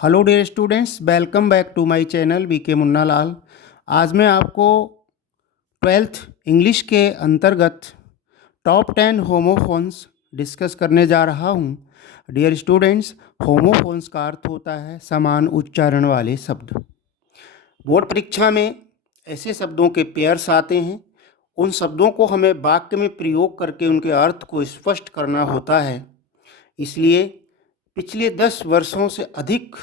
Hello dear students, welcome back to my channel VK Munna Lal. आज मैं आपको ट्वेल्थ इंग्लिश के अंतर्गत टॉप 10 होमोफोन्स डिस्कस करने जा रहा हूं। डियर स्टूडेंट्स, होमोफोन्स का अर्थ होता है समान उच्चारण वाले शब्द। बोर्ड परीक्षा में ऐसे शब्दों के पेयर्स आते हैं। उन शब्दों को हमें वाक्य में प्रयोग करके उनके अर्थ को स्पष्ट करना होता है। इसलिए पिछले 10 वर्षों से अधिक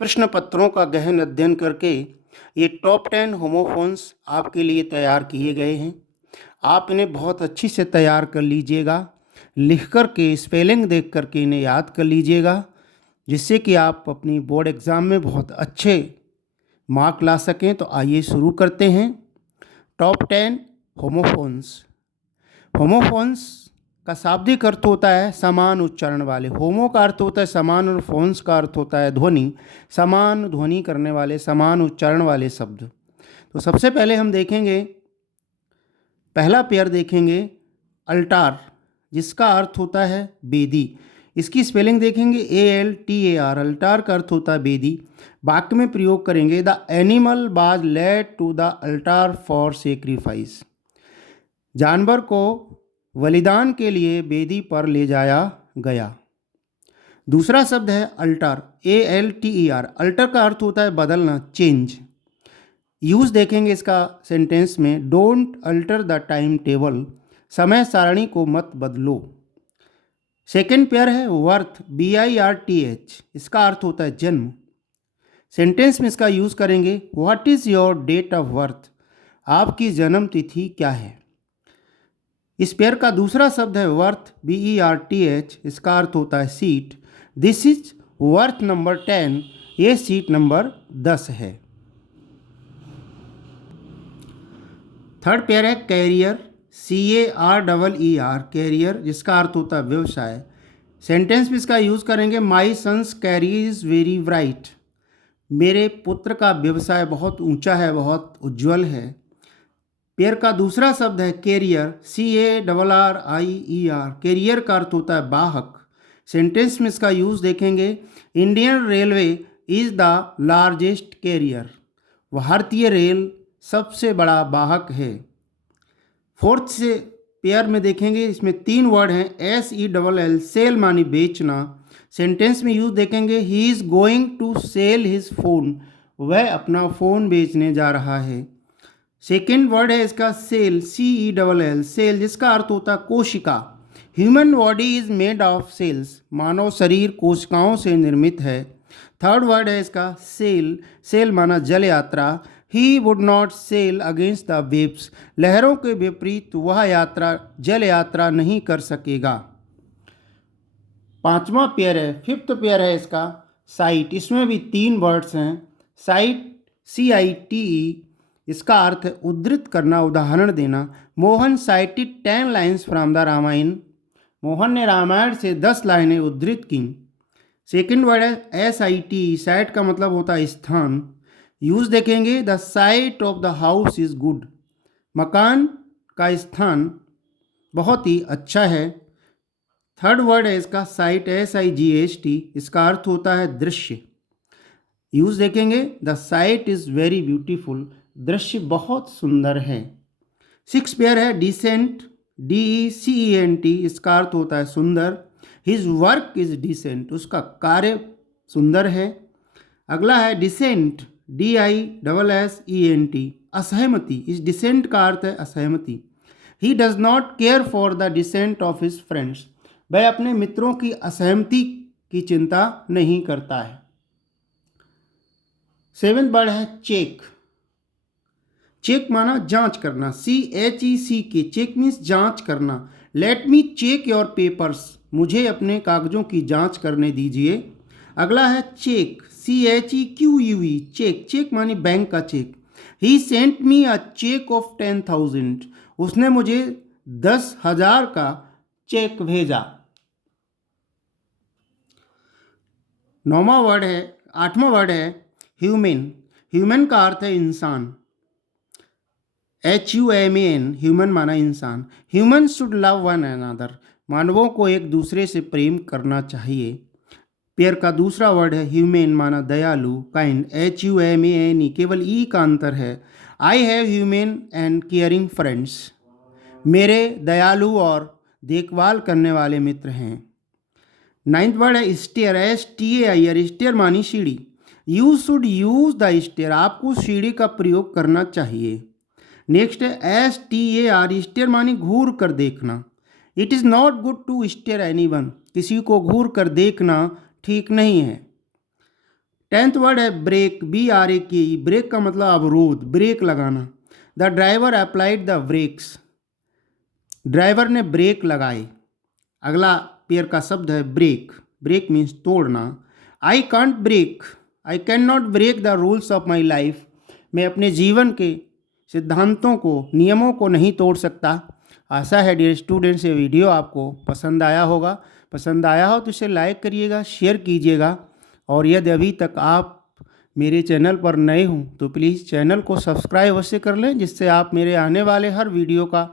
प्रश्न पत्रों का गहन अध्ययन करके ये टॉप 10 होमोफोन्स आपके लिए तैयार किए गए हैं। आप इन्हें बहुत अच्छी से तैयार कर लीजिएगा, लिख कर के स्पेलिंग देख कर के इन्हें याद कर लीजिएगा, जिससे कि आप अपनी बोर्ड एग्ज़ाम में बहुत अच्छे मार्क ला सकें। तो आइए शुरू करते हैं। Top 10 homophones. होमोफोन्स का शाब्दिक अर्थ होता है समान उच्चारण वाले। होमो का अर्थ होता है समान और फोन्स का अर्थ होता है ध्वनि। समान ध्वनि करने वाले, समान उच्चारण वाले शब्द। तो सबसे पहले हम देखेंगे, पहला पेयर देखेंगे अल्टार, जिसका अर्थ होता है बेदी। इसकी स्पेलिंग देखेंगे ALTAR। अल्टार का अर्थ होता है बेदी। वाक्य में प्रयोग करेंगे the animal was led to the altar for sacrifice. जानवर को बलिदान के लिए वेदी पर ले जाया गया। दूसरा शब्द है अल्टर, ALTER। अल्टर का अर्थ होता है बदलना, चेंज। यूज देखेंगे इसका सेंटेंस में, don't alter the time table. समय सारणी को मत बदलो। सेकेंड पेयर है वर्थ, BIRTH। इसका अर्थ होता है जन्म। सेंटेंस में इसका यूज करेंगे what is your date of birth. आपकी जन्म तिथि क्या है। इस पेयर का दूसरा शब्द है वर्थ, BERTH। इसका अर्थ होता है seat. This is worth number 10। ये सीट नंबर 10 है। थर्ड पेयर है कैरियर, CAREER। कैरियर, जिसका अर्थ होता है व्यवसाय। सेंटेंस में इसका यूज करेंगे my son's career is very bright. मेरे पुत्र का व्यवसाय बहुत ऊंचा है, बहुत उज्ज्वल है। पेयर का दूसरा शब्द है कैरियर, CARRIER। कैरियर का अर्थ होता है वाहक। सेंटेंस में इसका यूज देखेंगे Indian railway is the largest carrier. भारतीय रेल सबसे बड़ा वाहक है। फोर्थ से पेयर में देखेंगे, इसमें 3 वर्ड हैं SELL, सेल मानी बेचना। सेंटेंस में यूज देखेंगे he is going to sell his phone. वह अपना फ़ोन बेचने जा रहा है। सेकेंड वर्ड है इसका सेल, CELL, सेल, जिसका अर्थ होता है कोशिका। Human body is made of cells. मानव शरीर कोशिकाओं से निर्मित है। थर्ड वर्ड है इसका सेल, सेल माना जल यात्रा। He would not sail against the waves. लहरों के विपरीत वह जल यात्रा नहीं कर सकेगा। पांचवा पेयर है, फिफ्थ पेयर है इसका साइट। इसमें भी 3 वर्ड्स हैं। Site, CITE। इसका अर्थ है उद्धृत करना, उदाहरण देना। Mohan cited 10 lines from the Ramayana. Mohan ने रामायण से 10 लाइनें उद्धृत की। सेकेंड वर्ड है SIT। साइट का मतलब होता है स्थान। यूज देखेंगे the site of the house is good. मकान का स्थान बहुत ही अच्छा है। थर्ड वर्ड है इसका साइट, SIGHT। इसका अर्थ होता है दृश्य। यूज देखेंगे the site is very beautiful. दृश्य बहुत सुंदर है। 6 पेयर है डिसेंट, DECENT। इसका अर्थ होता है सुंदर। His work is decent. उसका कार्य सुंदर है। अगला है डिसेंट, DISSENT। असहमति। इस डिसेंट का अर्थ है असहमति। He does not care for the descent of his friends. वह अपने मित्रों की असहमति की चिंता नहीं करता है। 7th वर्ड है चेक। चेक माना जांच करना, CHECK। चेक मीन्स जांच करना। Let me check your papers. मुझे अपने कागजों की जांच करने दीजिए। अगला है चेक, CHEQUE। चेक, चेक मानी बैंक का cheque. He sent me a cheque of 10,000। उसने मुझे 10,000 का चेक भेजा। 8वां वर्ड है ह्यूमन। ह्यूमन का अर्थ है इंसान, HUMAN। ह्यूमन माना इंसान। Human should love one another. मानवों को एक दूसरे से प्रेम करना चाहिए। पेयर का दूसरा वर्ड है ह्यूमेन, माना दयालु, काइंड, HUMANE, केवल ई का अंतर है। I have humane and caring friends, मेरे दयालु और देखभाल करने वाले मित्र हैं। 9th वर्ड है स्टेयर, STAIR, स्टेयर मानी सीढ़ी। You should use the stair, आपको सीढ़ी का प्रयोग करना चाहिए। नेक्स्ट है STAR, स्टेयर मानी घूर कर देखना। It is not good to stare anyone, किसी को घूर कर देखना ठीक नहीं है। 10th वर्ड है ब्रेक, BRAK, ब्रेक का मतलब अवरोध, ब्रेक लगाना। The driver applied the brakes, driver ने ब्रेक लगाए। अगला पेयर का शब्द है ब्रेक, ब्रेक मीन्स तोड़ना। I can't break, I can not break the rules of my life, मैं अपने जीवन के सिद्धांतों को, नियमों को नहीं तोड़ सकता। आशा है डियर स्टूडेंट्स ये वीडियो आपको पसंद आया होगा। पसंद आया हो तो इसे लाइक करिएगा, शेयर कीजिएगा, और यदि अभी तक आप मेरे चैनल पर नए हों तो प्लीज़ चैनल को सब्सक्राइब अवश्य कर लें, जिससे आप मेरे आने वाले हर वीडियो का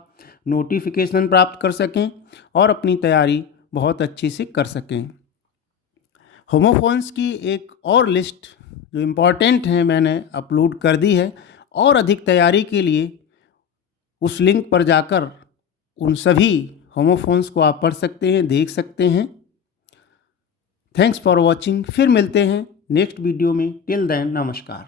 नोटिफिकेशन प्राप्त कर सकें और अपनी तैयारी बहुत अच्छी से कर सकें। होमोफोन्स की एक और लिस्ट जो इम्पॉर्टेंट है मैंने अपलोड कर दी है, और अधिक तैयारी के लिए उस लिंक पर जाकर उन सभी होमोफोन्स को आप पढ़ सकते हैं, देख सकते हैं। थैंक्स फॉर वॉचिंग, फिर मिलते हैं नेक्स्ट वीडियो में। टिल देन नमस्कार।